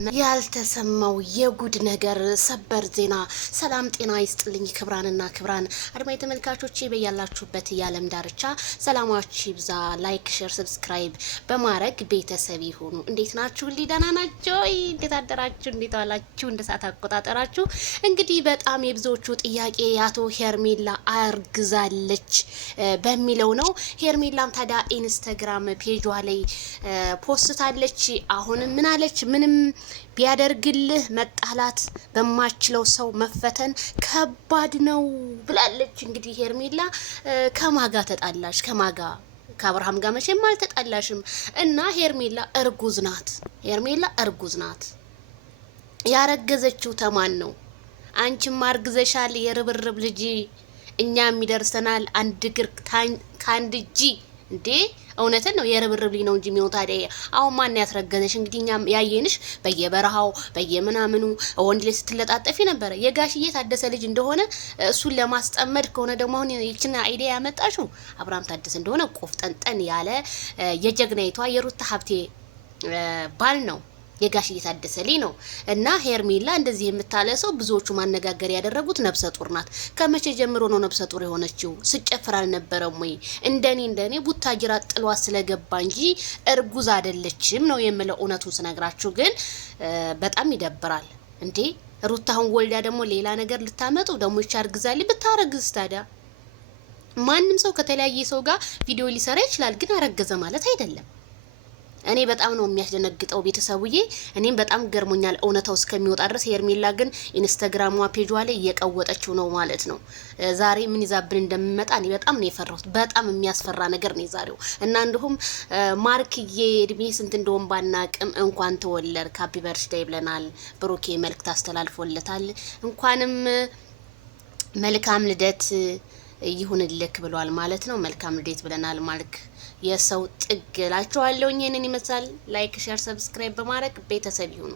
ያልተሰማው የጉድ ነገር ሰበር ዜና። ሰላም ጤና ይስጥልኝ ክብራንና ክብራን አድማጭ ተመልካቾቼ በያላችሁበት የዓለም ዳርቻ ሰላማችሁ ይብዛ። ላይክ፣ ሼር፣ ሰብስክራይብ በማድረግ ቤተሰብ ይሁኑ። እንዴት ናችሁ? ደህና ናችሁ? እንዴት አደራችሁ? እንዴት ዋላችሁ? እንደ ሰዓት አቆጣጠራችሁ? እንግዲህ በጣም የብዙዎቹ ጥያቄ አቶ ሄርሜላ አርግዛለች በሚለው ነው። ሄርሜላም ታዲያ ኢንስታግራም ፔጇ ላይ ፖስታለች። አሁን ምን አለች? ምንም ቢያደርግልህ መጣላት በማችለው ሰው መፈተን ከባድ ነው ብላለች። እንግዲህ ሄርሜላ ከማጋ ተጣላሽ? ከማጋ ከአብርሃም ጋር መቼም አልተጣላሽም። እና ሄርሜላ እርጉዝ ናት። ሄርሜላ እርጉዝ ናት። ያረገዘችው ተማን ነው? አንቺም አርግዘሻል። የርብርብ ልጅ እኛም ይደርሰናል። አንድ እግር ከአንድ እጅ እንዴ እውነትን ነው። የርብርብ ልጅ ነው እንጂ የሚወጣ አይደል? አሁን ማን ያስረገዘሽ? እንግዲህ እኛም ያየንሽ በየበረሃው በየምናምኑ ወንድ ላይ ስትለጣጠፊ ነበረ። የጋሽዬ ታደሰ ልጅ እንደሆነ እሱን ለማስጠመድ ከሆነ ደግሞ አሁን ይችን አይዲያ ያመጣሽው አብርሃም ታደሰ እንደሆነ ቆፍጠንጠን ያለ የጀግናይቷ የሩታ ሀብቴ ባል ነው። የጋሽዬ ታደሰ ልጅ ነው። እና ሄርሜላ እንደዚህ የምታለሰው ብዙዎቹ ማነጋገር ያደረጉት ነብሰ ጡር ናት። ከመቼ ጀምሮ ነው ነብሰ ጡር የሆነችው? ስጨፍር አልነበረም ወይ? እንደኔ ቡታጅራ ጥሏት ስለገባ እንጂ እርጉዝ አይደለችም ነው የምለው። እውነቱን ስነግራችሁ ግን በጣም ይደብራል። እንዴ ሩታሁን ወልዳ ደግሞ ሌላ ነገር ልታመጡ ደግሞ ይቻርግዛል። ብታረግዝ ታዲያ ማንም ሰው ከተለያየ ሰው ጋር ቪዲዮ ሊሰራ ይችላል። ግን አረገዘ ማለት አይደለም። እኔ በጣም ነው የሚያስደነግጠው ቤተሰቡዬ። እኔም በጣም ገርሞኛል እውነታው እስከሚወጣ ድረስ። ሄርሜላ ግን ኢንስታግራሟ ፔጇ ላይ እየቀወጠችው ነው ማለት ነው። ዛሬ ምን ይዛብን እንደምመጣ እኔ በጣም ነው የፈራሁት። በጣም የሚያስፈራ ነገር ነው ዛሬው። እና እንዲሁም ማርክዬ እድሜ ስንት እንደሆነ ባናቅም እንኳን ተወለድክ ሃፒ በርዝዴይ ብለናል። ብሩኬ መልእክት አስተላልፎለታል። እንኳንም መልካም ልደት ይሁንልክ ብሏል ማለት ነው። መልካም ልደት ብለናል። ማርክ የሰው ጥግ እላችኋለሁ። ይሄንን ይመስላል። ላይክ፣ ሼር፣ ሰብስክራይብ በማድረግ ቤተሰብ ይሁኑ።